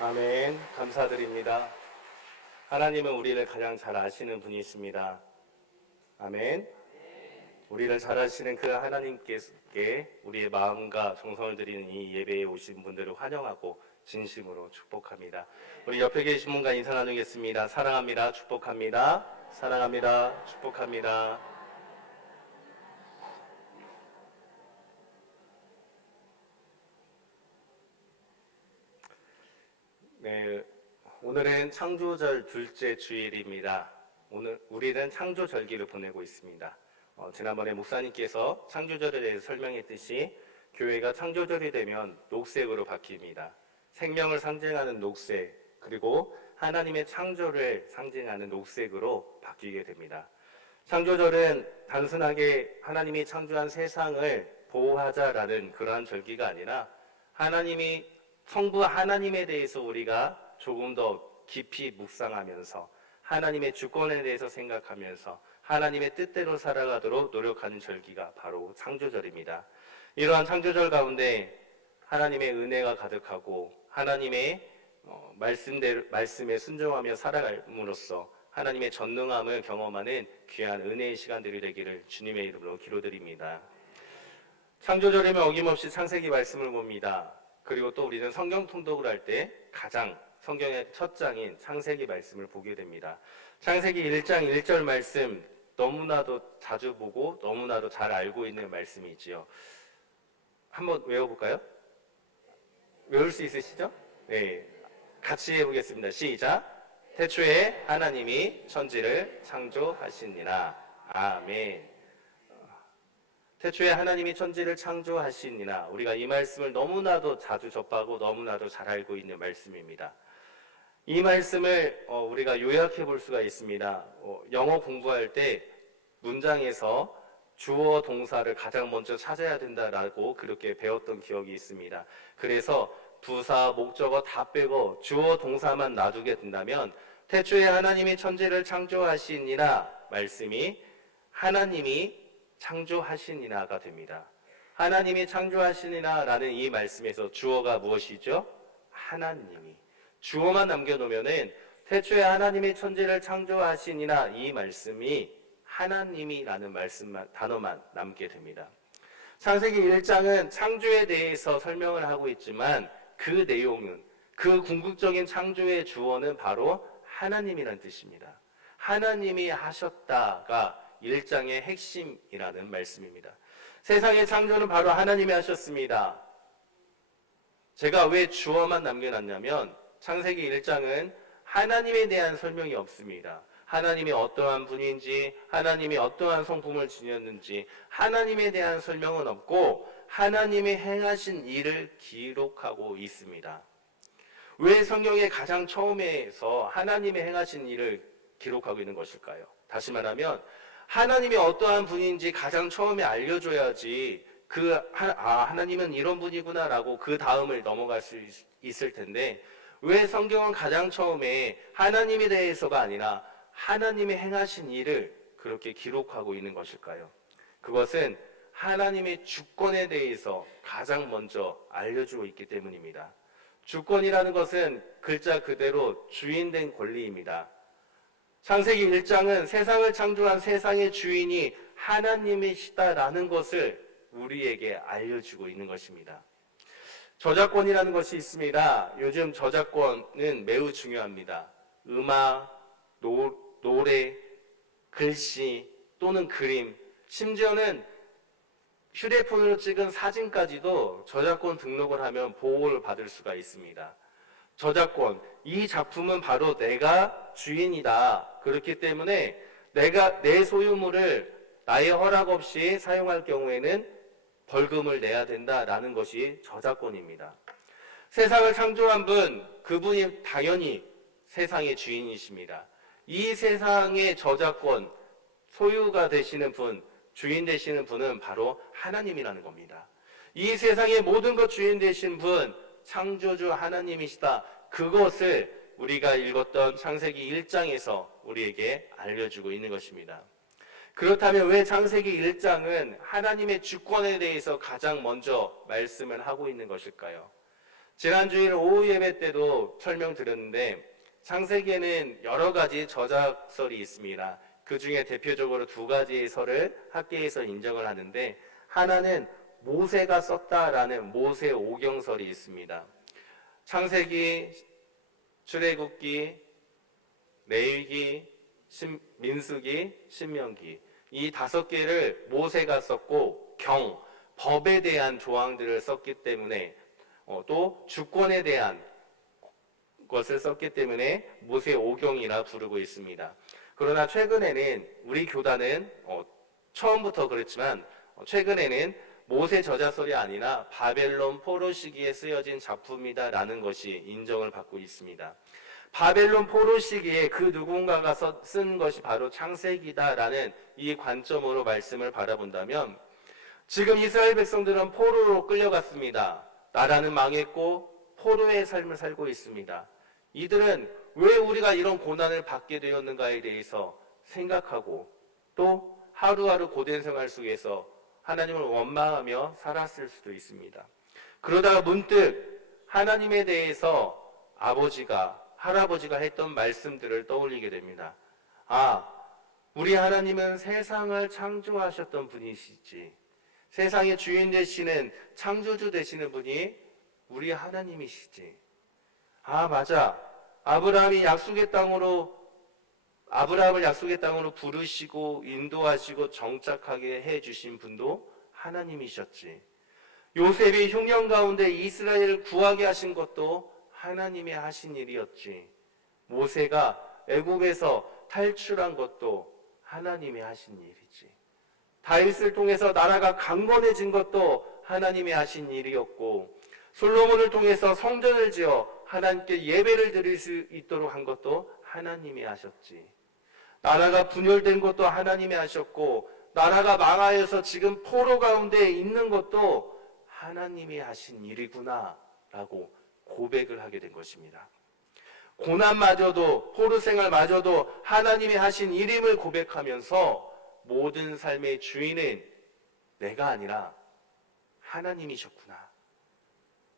아멘. 감사드립니다. 하나님은 우리를 가장 잘 아시는 분이십니다. 아멘. 우리를 잘 아시는 그 하나님께 우리의 마음과 정성을 드리는 이 예배에 오신 분들을 환영하고 진심으로 축복합니다. 우리 옆에 계신 분과 인사 나누겠습니다. 사랑합니다. 축복합니다. 사랑합니다. 축복합니다. 네, 오늘은 창조절 둘째 주일입니다. 오늘 우리는 창조절기를 보내고 있습니다. 지난번에 목사님께서 창조절에 대해서 설명했듯이 교회가 창조절이 되면 녹색으로 바뀝니다. 생명을 상징하는 녹색, 그리고 하나님의 창조를 상징하는 녹색으로 바뀌게 됩니다. 창조절은 단순하게 하나님이 창조한 세상을 보호하자라는 그러한 절기가 아니라 하나님이 성부 하나님에 대해서 우리가 조금 더 깊이 묵상하면서 하나님의 주권에 대해서 생각하면서 하나님의 뜻대로 살아가도록 노력하는 절기가 바로 창조절입니다. 이러한 창조절 가운데 하나님의 은혜가 가득하고 하나님의 말씀에 순종하며 살아감으로써 하나님의 전능함을 경험하는 귀한 은혜의 시간들이 되기를 주님의 이름으로 기도드립니다. 창조절이면 어김없이 창세기 말씀을 봅니다. 그리고 또 우리는 성경 통독을 할 때 가장 성경의 첫 장인 창세기 말씀을 보게 됩니다. 창세기 1장 1절 말씀 너무나도 자주 보고 너무나도 잘 알고 있는 말씀이지요. 한번 외워볼까요? 외울 수 있으시죠? 네, 같이 해보겠습니다. 시작! 태초에 하나님이 천지를 창조하시니라. 아멘. 태초에 하나님이 천지를 창조하시니라. 우리가 이 말씀을 너무나도 자주 접하고 너무나도 잘 알고 있는 말씀입니다. 이 말씀을 우리가 요약해 볼 수가 있습니다. 영어 공부할 때 문장에서 주어 동사를 가장 먼저 찾아야 된다라고 그렇게 배웠던 기억이 있습니다. 그래서 부사, 목적어 다 빼고 주어 동사만 놔두게 된다면 태초에 하나님이 천지를 창조하시니라 말씀이 하나님이 창조하시니라가 됩니다. 하나님이 창조하시니라라는 이 말씀에서 주어가 무엇이죠? 하나님이. 주어만 남겨놓으면은 태초에 하나님이 천지를 창조하시니라 이 말씀이 하나님이라는 단어만 남게 됩니다. 창세기 1장은 창조에 대해서 설명을 하고 있지만 그 내용은 그 궁극적인 창조의 주어는 바로 하나님이라는 뜻입니다. 하나님이 하셨다가 1장의 핵심이라는 말씀입니다. 세상의 창조는 바로 하나님이 하셨습니다. 제가 왜 주어만 남겨놨냐면 창세기 1장은 하나님에 대한 설명이 없습니다. 하나님이 어떠한 분인지, 하나님이 어떠한 성품을 지녔는지 하나님에 대한 설명은 없고 하나님이 행하신 일을 기록하고 있습니다. 왜 성경의 가장 처음에서 하나님이 행하신 일을 기록하고 있는 것일까요? 다시 말하면 하나님이 어떠한 분인지 가장 처음에 알려줘야지 하나님은 이런 분이구나라고 그 다음을 넘어갈 수 있을 텐데 왜 성경은 가장 처음에 하나님에 대해서가 아니라 하나님이 행하신 일을 그렇게 기록하고 있는 것일까요? 그것은 하나님의 주권에 대해서 가장 먼저 알려주고 있기 때문입니다. 주권이라는 것은 글자 그대로 주인된 권리입니다. 창세기 1장은 세상을 창조한 세상의 주인이 하나님이시다라는 것을 우리에게 알려주고 있는 것입니다. 저작권이라는 것이 있습니다. 요즘 저작권은 매우 중요합니다. 음악, 노래, 글씨 또는 그림, 심지어는 휴대폰으로 찍은 사진까지도 저작권 등록을 하면 보호를 받을 수가 있습니다. 저작권, 이 작품은 바로 내가 주인이다. 그렇기 때문에 내가 내 소유물을 나의 허락 없이 사용할 경우에는 벌금을 내야 된다라는 것이 저작권입니다. 세상을 창조한 분, 그분이 당연히 세상의 주인이십니다. 이 세상의 저작권, 소유가 되시는 분, 주인 되시는 분은 바로 하나님이라는 겁니다. 이 세상의 모든 것 주인 되신 분, 창조주 하나님이시다. 그것을 우리가 읽었던 창세기 1장에서 우리에게 알려주고 있는 것입니다. 그렇다면 왜 창세기 1장은 하나님의 주권에 대해서 가장 먼저 말씀을 하고 있는 것일까요? 지난 주일 오후 예배 때도 설명드렸는데 창세기에는 여러 가지 저작설이 있습니다. 그 중에 대표적으로 두 가지의 설을 학계에서 인정을 하는데, 하나는 모세가 썼다라는 모세 오경설이 있습니다. 창세기, 출애굽기, 레위기, 민수기, 신명기, 이 5개를 모세가 썼고 법에 대한 조항들을 썼기 때문에, 또 주권에 대한 것을 썼기 때문에 모세 오경이라 부르고 있습니다. 그러나 최근에는 우리 교단은 처음부터 그랬지만 최근에는 모세 저작설이 아니라 바벨론 포로 시기에 쓰여진 작품이다라는 것이 인정을 받고 있습니다. 바벨론 포로 시기에 그 누군가가 쓴 것이 바로 창세기다라는 이 관점으로 말씀을 바라본다면, 지금 이스라엘 백성들은 포로로 끌려갔습니다. 나라는 망했고 포로의 삶을 살고 있습니다. 이들은 왜 우리가 이런 고난을 받게 되었는가에 대해서 생각하고 또 하루하루 고된 생활 속에서 하나님을 원망하며 살았을 수도 있습니다. 그러다가 문득 하나님에 대해서 아버지가, 할아버지가 했던 말씀들을 떠올리게 됩니다. 우리 하나님은 세상을 창조하셨던 분이시지, 세상의 주인 되시는, 창조주 되시는 분이 우리 하나님이시지. 맞아. 아브라함을 약속의 땅으로 부르시고 인도하시고 정착하게 해주신 분도 하나님이셨지. 요셉이 흉년 가운데 이스라엘을 구하게 하신 것도 하나님이 하신 일이었지. 모세가 애굽에서 탈출한 것도 하나님이 하신 일이지. 다윗을 통해서 나라가 강건해진 것도 하나님이 하신 일이었고, 솔로몬을 통해서 성전을 지어 하나님께 예배를 드릴 수 있도록 한 것도 하나님이 하셨지. 나라가 분열된 것도 하나님이 하셨고, 나라가 망하여서 지금 포로 가운데 있는 것도 하나님이 하신 일이구나 라고 고백을 하게 된 것입니다. 고난마저도, 포로 생활마저도 하나님이 하신 일임을 고백하면서 모든 삶의 주인은 내가 아니라 하나님이셨구나,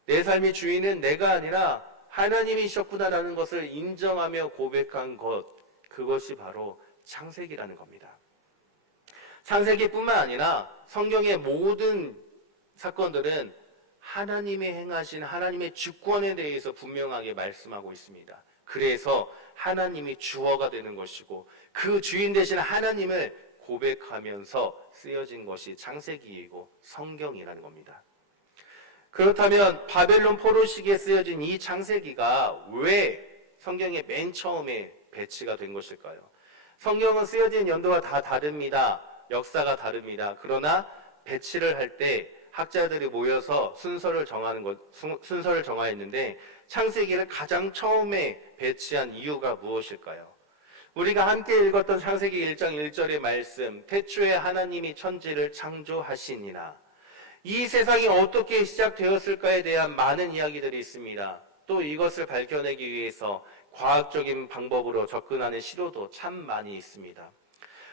내 삶의 주인은 내가 아니라 하나님이셨구나라는 것을 인정하며 고백한 것, 그것이 바로 창세기라는 겁니다. 창세기뿐만 아니라 성경의 모든 사건들은 하나님이 행하신 하나님의 주권에 대해서 분명하게 말씀하고 있습니다. 그래서 하나님이 주어가 되는 것이고, 그 주인 되신 하나님을 고백하면서 쓰여진 것이 창세기이고 성경이라는 겁니다. 그렇다면 바벨론 포로 시기에 쓰여진 이 창세기가 왜 성경의 맨 처음에 배치가 된 것일까요? 성경은 쓰여진 연도가 다 다릅니다. 역사가 다릅니다. 그러나 배치를 할 때 학자들이 모여서 순서를 정하였는데, 창세기를 가장 처음에 배치한 이유가 무엇일까요? 우리가 함께 읽었던 창세기 1장 1절의 말씀, 태초에 하나님이 천지를 창조하시니라. 이 세상이 어떻게 시작되었을까에 대한 많은 이야기들이 있습니다. 또 이것을 밝혀내기 위해서 과학적인 방법으로 접근하는 시도도 참 많이 있습니다.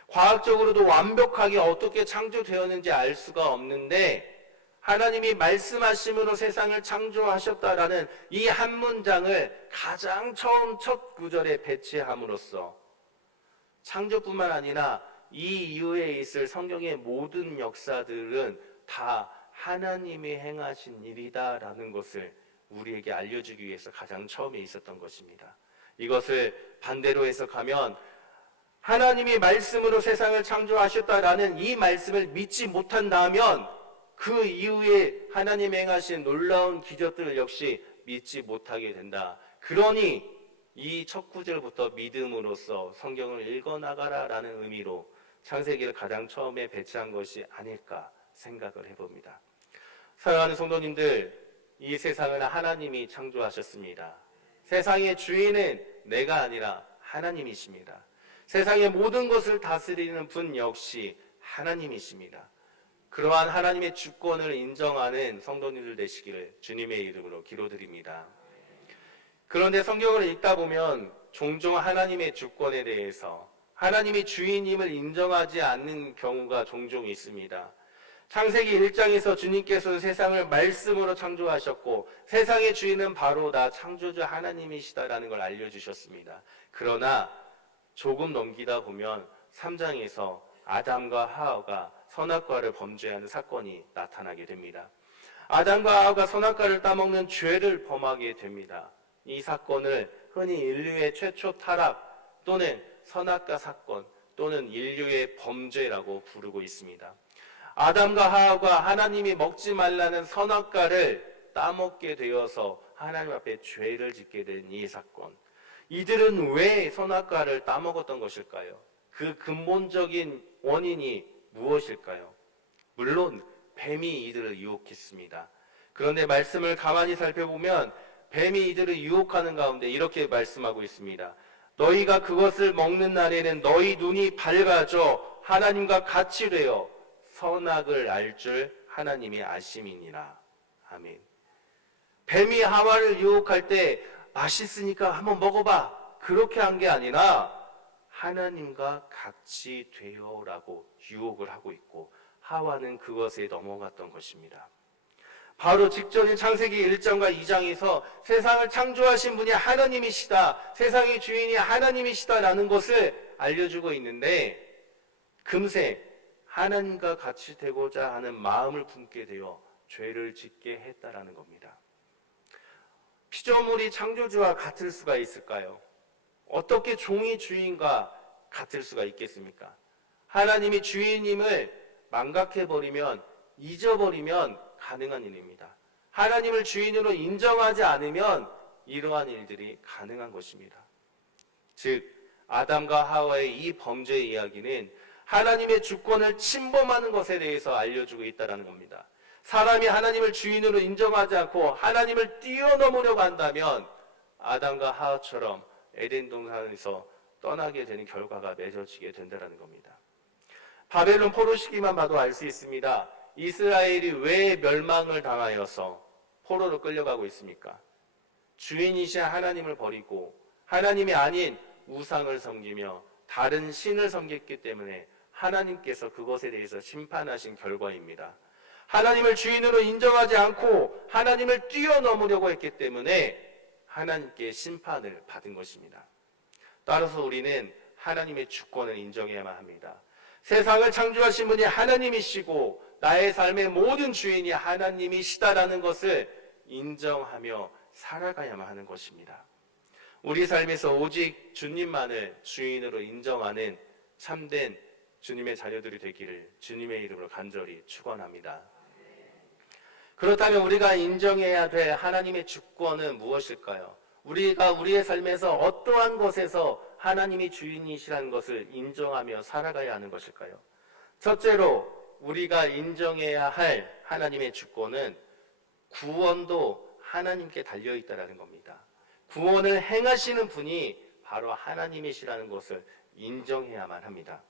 과학적으로도 완벽하게 어떻게 창조되었는지 알 수가 없는데, 하나님이 말씀하심으로 세상을 창조하셨다라는 이 한 문장을 가장 처음 첫 구절에 배치함으로써 창조뿐만 아니라 이 이후에 있을 성경의 모든 역사들은 다 하나님이 행하신 일이다라는 것을 우리에게 알려주기 위해서 가장 처음에 있었던 것입니다. 이것을 반대로 해석하면, 하나님이 말씀으로 세상을 창조하셨다라는 이 말씀을 믿지 못한다면 그 이후에 하나님 행하신 놀라운 기적들 역시 믿지 못하게 된다. 그러니 이 첫 구절부터 믿음으로써 성경을 읽어나가라라는 의미로 창세기를 가장 처음에 배치한 것이 아닐까 생각을 해봅니다. 사랑하는 성도님들, 이 세상을 하나님이 창조하셨습니다. 세상의 주인은 내가 아니라 하나님이십니다. 세상의 모든 것을 다스리는 분 역시 하나님이십니다. 그러한 하나님의 주권을 인정하는 성도님들 되시기를 주님의 이름으로 기도드립니다. 그런데 성경을 읽다 보면 종종 하나님의 주권에 대해서, 하나님이 주인임을 인정하지 않는 경우가 종종 있습니다. 창세기 1장에서 주님께서는 세상을 말씀으로 창조하셨고 세상의 주인은 바로 나 창조주 하나님이시다라는 걸 알려주셨습니다. 그러나 조금 넘기다 보면 3장에서 아담과 하와가 선악과를 범죄하는 사건이 나타나게 됩니다. 아담과 하와가 선악과를 따먹는 죄를 범하게 됩니다. 이 사건을 흔히 인류의 최초 타락 또는 선악과 사건 또는 인류의 범죄라고 부르고 있습니다. 아담과 하와가 하나님이 먹지 말라는 선악과를 따먹게 되어서 하나님 앞에 죄를 짓게 된 이 사건. 이들은 왜 선악과를 따먹었던 것일까요? 그 근본적인 원인이 무엇일까요? 물론 뱀이 이들을 유혹했습니다. 그런데 말씀을 가만히 살펴보면 뱀이 이들을 유혹하는 가운데 이렇게 말씀하고 있습니다. 너희가 그것을 먹는 날에는 너희 눈이 밝아져 하나님과 같이 되어 선악을 알 줄 하나님이 아심이니라. 아멘. 뱀이 하와를 유혹할 때 맛있으니까 한번 먹어봐. 그렇게 한 게 아니라 하나님과 같이 되어라고 유혹을 하고 있고 하와는 그것에 넘어갔던 것입니다. 바로 직전인 창세기 1장과 2장에서 세상을 창조하신 분이 하나님이시다. 세상의 주인이 하나님이시다라는 것을 알려주고 있는데 금세 하나님과 같이 되고자 하는 마음을 품게 되어 죄를 짓게 했다라는 겁니다. 피조물이 창조주와 같을 수가 있을까요? 어떻게 종이 주인과 같을 수가 있겠습니까? 하나님이 주인임을 망각해버리면, 잊어버리면 가능한 일입니다. 하나님을 주인으로 인정하지 않으면 이러한 일들이 가능한 것입니다. 즉 아담과 하와의 이 범죄 이야기는 하나님의 주권을 침범하는 것에 대해서 알려주고 있다는 겁니다. 사람이 하나님을 주인으로 인정하지 않고 하나님을 뛰어넘으려고 한다면 아담과 하와처럼 에덴 동산에서 떠나게 되는 결과가 맺어지게 된다는 겁니다. 바벨론 포로 시기만 봐도 알 수 있습니다. 이스라엘이 왜 멸망을 당하여서 포로로 끌려가고 있습니까? 주인이신 하나님을 버리고 하나님이 아닌 우상을 섬기며 다른 신을 섬겼기 때문에 하나님께서 그것에 대해서 심판하신 결과입니다. 하나님을 주인으로 인정하지 않고 하나님을 뛰어넘으려고 했기 때문에 하나님께 심판을 받은 것입니다. 따라서 우리는 하나님의 주권을 인정해야만 합니다. 세상을 창조하신 분이 하나님이시고 나의 삶의 모든 주인이 하나님이시다라는 것을 인정하며 살아가야만 하는 것입니다. 우리 삶에서 오직 주님만을 주인으로 인정하는 참된 주님의 자녀들이 되기를 주님의 이름으로 간절히 축원합니다. 그렇다면 우리가 인정해야 될 하나님의 주권은 무엇일까요? 우리가 우리의 삶에서 어떠한 것에서 하나님이 주인이시라는 것을 인정하며 살아가야 하는 것일까요? 첫째로 우리가 인정해야 할 하나님의 주권은 구원도 하나님께 달려있다는 겁니다. 구원을 행하시는 분이 바로 하나님이시라는 것을 인정해야만 합니다.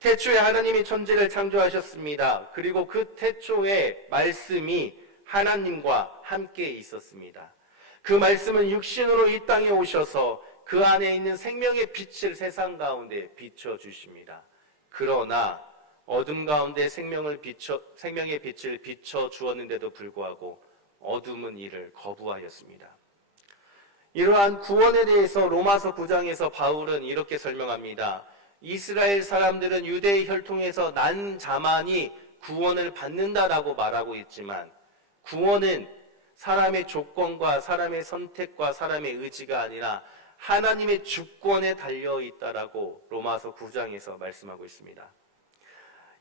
태초에 하나님이 천지를 창조하셨습니다. 그리고 그 태초에 말씀이 하나님과 함께 있었습니다. 그 말씀은 육신으로 이 땅에 오셔서 그 안에 있는 생명의 빛을 세상 가운데 비춰주십니다. 그러나 어둠 가운데 생명의 빛을 비춰주었는데도 불구하고 어둠은 이를 거부하였습니다. 이러한 구원에 대해서 로마서 9장에서 바울은 이렇게 설명합니다. 이스라엘 사람들은 유대의 혈통에서 난 자만이 구원을 받는다라고 말하고 있지만 구원은 사람의 조건과 사람의 선택과 사람의 의지가 아니라 하나님의 주권에 달려있다라고 로마서 9장에서 말씀하고 있습니다.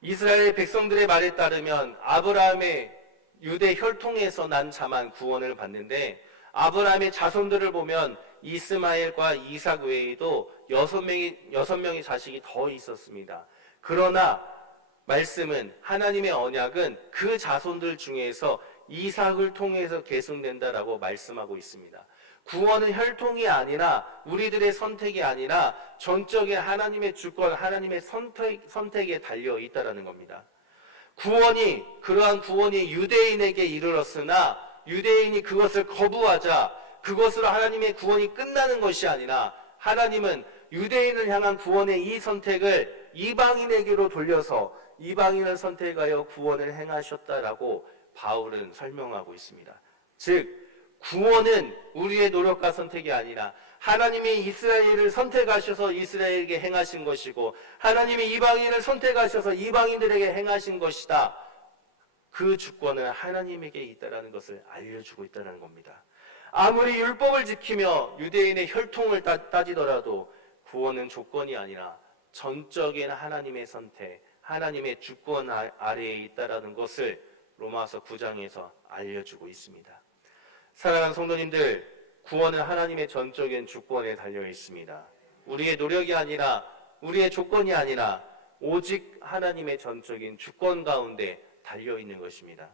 이스라엘 백성들의 말에 따르면 아브라함의 유대 혈통에서 난 자만 구원을 받는데 아브라함의 자손들을 보면 이스마엘과 이삭 외에도 6명의 자식이 더 있었습니다. 그러나 말씀은 하나님의 언약은 그 자손들 중에서 이삭을 통해서 계승된다라고 말씀하고 있습니다. 구원은 혈통이 아니라 우리들의 선택이 아니라 전적인 하나님의 주권, 하나님의 선택에 달려 있다라는 겁니다. 그러한 구원이 유대인에게 이르렀으나 유대인이 그것을 거부하자 그것으로 하나님의 구원이 끝나는 것이 아니라 하나님은 유대인을 향한 구원의 이 선택을 이방인에게로 돌려서 이방인을 선택하여 구원을 행하셨다라고 바울은 설명하고 있습니다. 즉 구원은 우리의 노력과 선택이 아니라 하나님이 이스라엘을 선택하셔서 이스라엘에게 행하신 것이고 하나님이 이방인을 선택하셔서 이방인들에게 행하신 것이다. 그 주권은 하나님에게 있다라는 것을 알려주고 있다는 겁니다. 아무리 율법을 지키며 유대인의 혈통을 따지더라도 구원은 조건이 아니라 전적인 하나님의 선택, 하나님의 주권 아래에 있다라는 것을 로마서 9장에서 알려주고 있습니다. 사랑하는 성도님들, 구원은 하나님의 전적인 주권에 달려 있습니다. 우리의 노력이 아니라 우리의 조건이 아니라 오직 하나님의 전적인 주권 가운데 달려 있는 것입니다.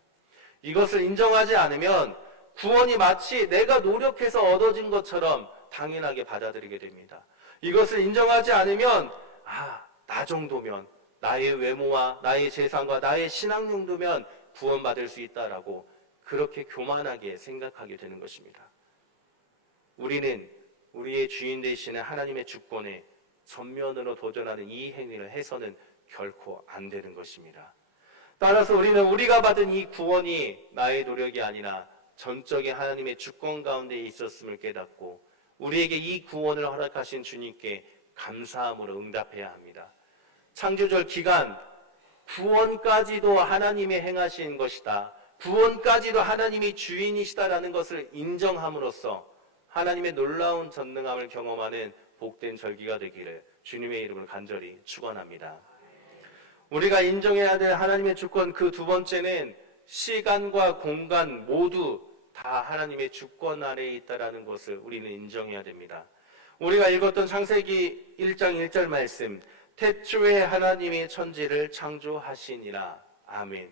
이것을 인정하지 않으면 구원이 마치 내가 노력해서 얻어진 것처럼 당연하게 받아들이게 됩니다. 이것을 인정하지 않으면 나 정도면 나의 외모와 나의 재산과 나의 신앙 정도면 구원받을 수 있다라고 그렇게 교만하게 생각하게 되는 것입니다. 우리는 우리의 주인 되시는 하나님의 주권에 전면으로 도전하는 이 행위를 해서는 결코 안 되는 것입니다. 따라서 우리는 우리가 받은 이 구원이 나의 노력이 아니라 전적인 하나님의 주권 가운데 있었음을 깨닫고 우리에게 이 구원을 허락하신 주님께 감사함으로 응답해야 합니다. 창조절 기간 구원까지도 하나님이 행하신 것이다. 구원까지도 하나님이 주인이시다라는 것을 인정함으로써 하나님의 놀라운 전능함을 경험하는 복된 절기가 되기를 주님의 이름으로 간절히 축원합니다. 우리가 인정해야 될 하나님의 주권 그 두 번째는 시간과 공간 모두 다 하나님의 주권 아래에 있다라는 것을 우리는 인정해야 됩니다. 우리가 읽었던 창세기 1장 1절 말씀, 태초에 하나님이 천지를 창조하시니라. 아멘.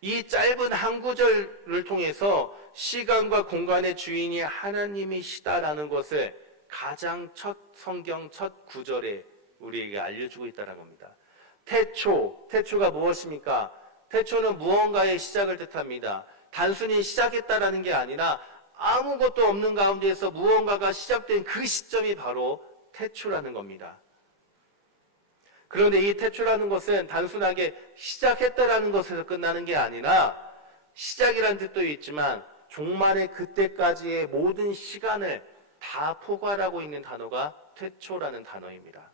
이 짧은 한 구절을 통해서 시간과 공간의 주인이 하나님이시다라는 것을 가장 첫 성경 첫 구절에 우리에게 알려주고 있다는 겁니다. 태초가 무엇입니까? 태초는 무언가의 시작을 뜻합니다. 단순히 시작했다라는 게 아니라 아무것도 없는 가운데에서 무언가가 시작된 그 시점이 바로 태초라는 겁니다. 그런데 이 태초라는 것은 단순하게 시작했다라는 것에서 끝나는 게 아니라 시작이라는 뜻도 있지만 종말의 그때까지의 모든 시간을 다 포괄하고 있는 단어가 태초라는 단어입니다.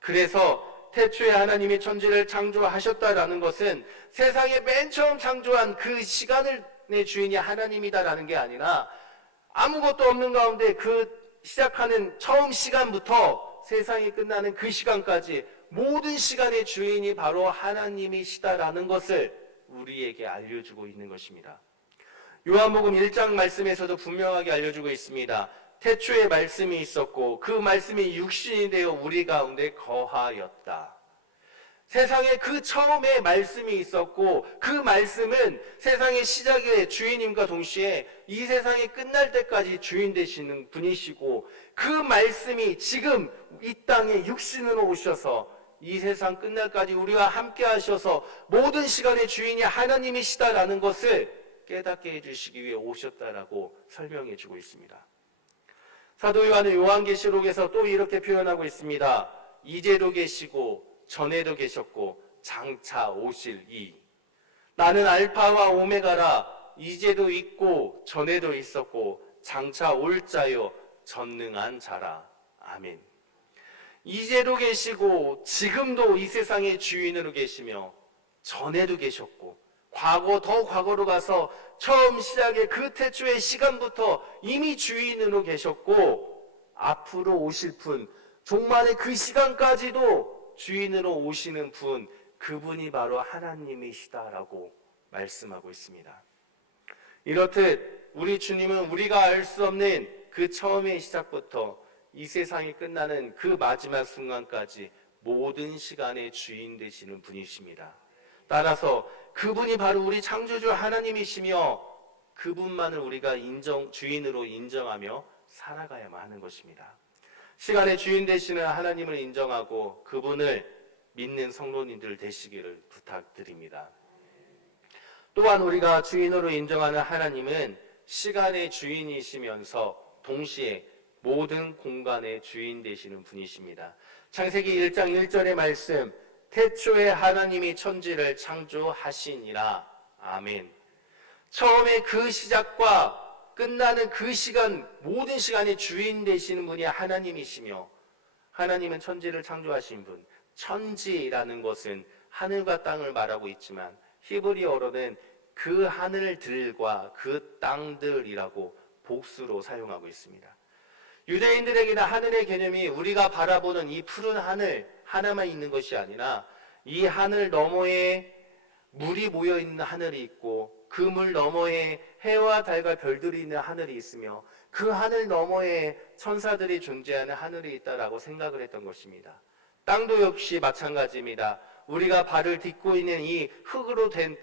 그래서 태초에 하나님이 천지를 창조하셨다라는 것은 세상에 맨 처음 창조한 그 시간의 주인이 하나님이다라는 게 아니라 아무것도 없는 가운데 그 시작하는 처음 시간부터 세상이 끝나는 그 시간까지 모든 시간의 주인이 바로 하나님이시다라는 것을 우리에게 알려주고 있는 것입니다. 요한복음 1장 말씀에서도 분명하게 알려주고 있습니다. 태초에 말씀이 있었고 그 말씀이 육신이 되어 우리 가운데 거하였다. 세상에 그 처음에 말씀이 있었고 그 말씀은 세상의 시작의 주인님과 동시에 이 세상이 끝날 때까지 주인 되시는 분이시고 그 말씀이 지금 이 땅에 육신으로 오셔서 이 세상 끝날까지 우리와 함께 하셔서 모든 시간의 주인이 하나님이시다라는 것을 깨닫게 해주시기 위해 오셨다라고 설명해 주고 있습니다. 사도 요한은 요한계시록에서 또 이렇게 표현하고 있습니다. 이제도 계시고 전에도 계셨고 장차 오실 이. 나는 알파와 오메가라. 이제도 있고 전에도 있었고 장차 올 자요 전능한 자라. 아멘. 이제도 계시고 지금도 이 세상의 주인으로 계시며 전에도 계셨고 더 과거로 가서 처음 시작의 그 태초의 시간부터 이미 주인으로 계셨고 앞으로 오실 분, 종말의 그 시간까지도 주인으로 오시는 분, 그분이 바로 하나님이시다라고 말씀하고 있습니다. 이렇듯 우리 주님은 우리가 알 수 없는 그 처음의 시작부터 이 세상이 끝나는 그 마지막 순간까지 모든 시간의 주인 되시는 분이십니다. 따라서 그분이 바로 우리 창조주 하나님이시며 그분만을 우리가 주인으로 인정하며 살아가야만 하는 것입니다. 시간의 주인 되시는 하나님을 인정하고 그분을 믿는 성도님들 되시기를 부탁드립니다. 또한 우리가 주인으로 인정하는 하나님은 시간의 주인이시면서 동시에 모든 공간의 주인 되시는 분이십니다. 창세기 1장 1절의 말씀, 태초에 하나님이 천지를 창조하시니라. 아멘. 처음에 그 시작과 끝나는 그 시간, 모든 시간의 주인 되시는 분이 하나님이시며, 하나님은 천지를 창조하신 분. 천지라는 것은 하늘과 땅을 말하고 있지만 히브리어로는 그 하늘들과 그 땅들이라고 복수로 사용하고 있습니다. 유대인들에게는 하늘의 개념이 우리가 바라보는 이 푸른 하늘 하나만 있는 것이 아니라 이 하늘 너머에 물이 모여 있는 하늘이 있고 그 물 너머에 해와 달과 별들이 있는 하늘이 있으며 그 하늘 너머에 천사들이 존재하는 하늘이 있다라고 생각을 했던 것입니다. 땅도 역시 마찬가지입니다. 우리가 발을 딛고 있는 이 흙으로 된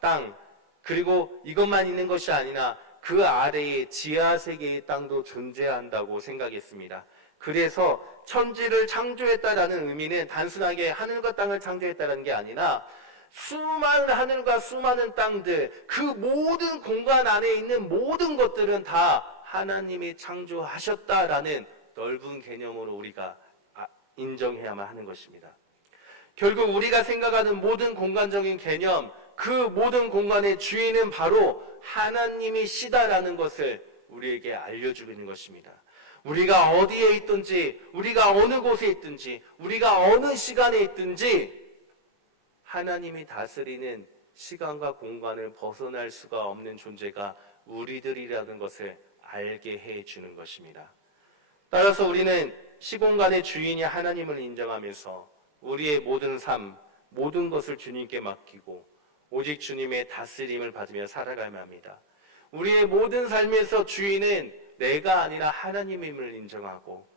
땅, 그리고 이것만 있는 것이 아니라 그 아래에 지하 세계의 땅도 존재한다고 생각했습니다. 그래서 천지를 창조했다라는 의미는 단순하게 하늘과 땅을 창조했다는 게 아니라 수많은 하늘과 수많은 땅들, 그 모든 공간 안에 있는 모든 것들은 다 하나님이 창조하셨다라는 넓은 개념으로 우리가 인정해야만 하는 것입니다. 결국 우리가 생각하는 모든 공간적인 개념, 그 모든 공간의 주인은 바로 하나님이시다라는 것을 우리에게 알려주는 것입니다. 우리가 어디에 있든지, 우리가 어느 곳에 있든지, 우리가 어느 시간에 있든지 하나님이 다스리는 시간과 공간을 벗어날 수가 없는 존재가 우리들이라는 것을 알게 해주는 것입니다. 따라서 우리는 시공간의 주인이 하나님을 인정하면서 우리의 모든 삶, 모든 것을 주님께 맡기고 오직 주님의 다스림을 받으며 살아가야 합니다. 우리의 모든 삶에서 주인은 내가 아니라 하나님임을 인정하고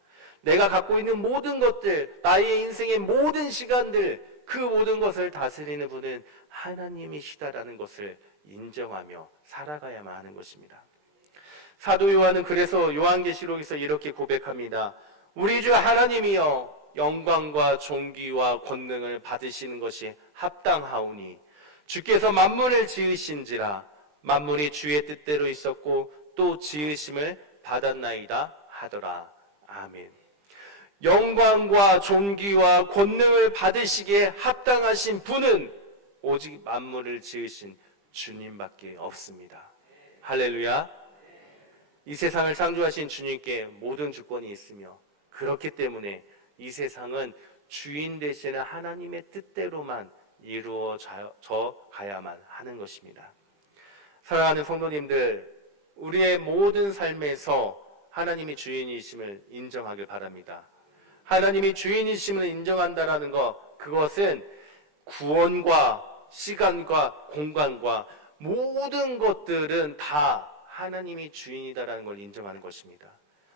내가 갖고 있는 모든 것들, 나의 인생의 모든 시간들, 그 모든 것을 다스리는 분은 하나님이시다라는 것을 인정하며 살아가야만 하는 것입니다. 사도 요한은 그래서 요한계시록에서 이렇게 고백합니다. 우리 주 하나님이여 영광과 존귀와 권능을 받으시는 것이 합당하오니 주께서 만물을 지으신지라 만물이 주의 뜻대로 있었고 또 지으심을 받았나이다 하더라. 아멘. 영광과 존귀와 권능을 받으시기에 합당하신 분은 오직 만물을 지으신 주님밖에 없습니다. 할렐루야. 이 세상을 창조하신 주님께 모든 주권이 있으며 그렇기 때문에 이 세상은 주인 되시는 하나님의 뜻대로만 이루어져 가야만 하는 것입니다. 사랑하는 성도님들, 우리의 모든 삶에서 하나님이 주인이심을 인정하길 바랍니다. 하나님이 주인이심을 인정한다라는 것, 그것은 구원과 시간과 공간과 모든 것들은 다 하나님이 주인이다라는 걸 인정하는 것입니다.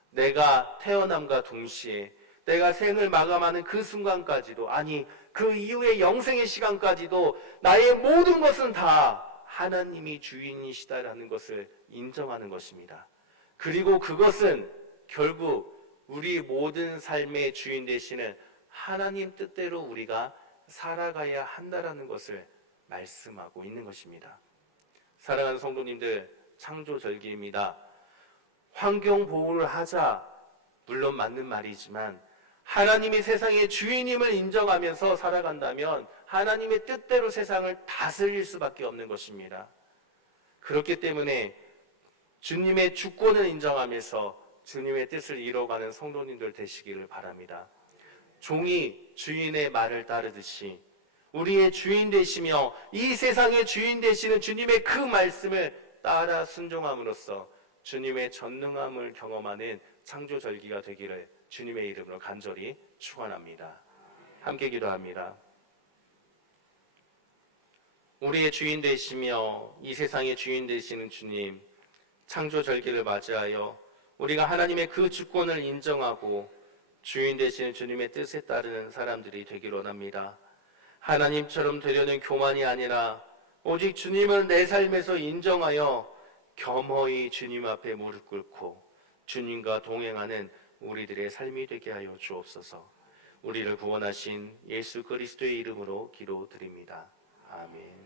내가 태어남과 동시에 내가 생을 마감하는 그 순간까지도, 아니 그 이후의 영생의 시간까지도 나의 모든 것은 다 하나님이 주인이시다라는 것을 인정하는 것입니다. 그리고 그것은 결국 우리 모든 삶의 주인 되시는 하나님 뜻대로 우리가 살아가야 한다라는 것을 말씀하고 있는 것입니다. 사랑하는 성도님들, 창조절기입니다. 환경 보호를 하자, 물론 맞는 말이지만 하나님이 세상의 주인임을 인정하면서 살아간다면 하나님의 뜻대로 세상을 다스릴 수밖에 없는 것입니다. 그렇기 때문에 주님의 주권을 인정하면서 주님의 뜻을 이뤄가는 성도님들 되시기를 바랍니다. 종이 주인의 말을 따르듯이 우리의 주인 되시며 이 세상의 주인 되시는 주님의 그 말씀을 따라 순종함으로써 주님의 전능함을 경험하는 창조절기가 되기를 주님의 이름으로 간절히 축원합니다. 함께 기도합니다. 우리의 주인 되시며 이 세상의 주인 되시는 주님, 창조절기를 맞이하여 우리가 하나님의 그 주권을 인정하고 주인 되시는 주님의 뜻에 따르는 사람들이 되기를 원합니다. 하나님처럼 되려는 교만이 아니라 오직 주님을 내 삶에서 인정하여 겸허히 주님 앞에 무릎 꿇고 주님과 동행하는 우리들의 삶이 되게 하여 주옵소서. 우리를 구원하신 예수 그리스도의 이름으로 기도드립니다. 아멘.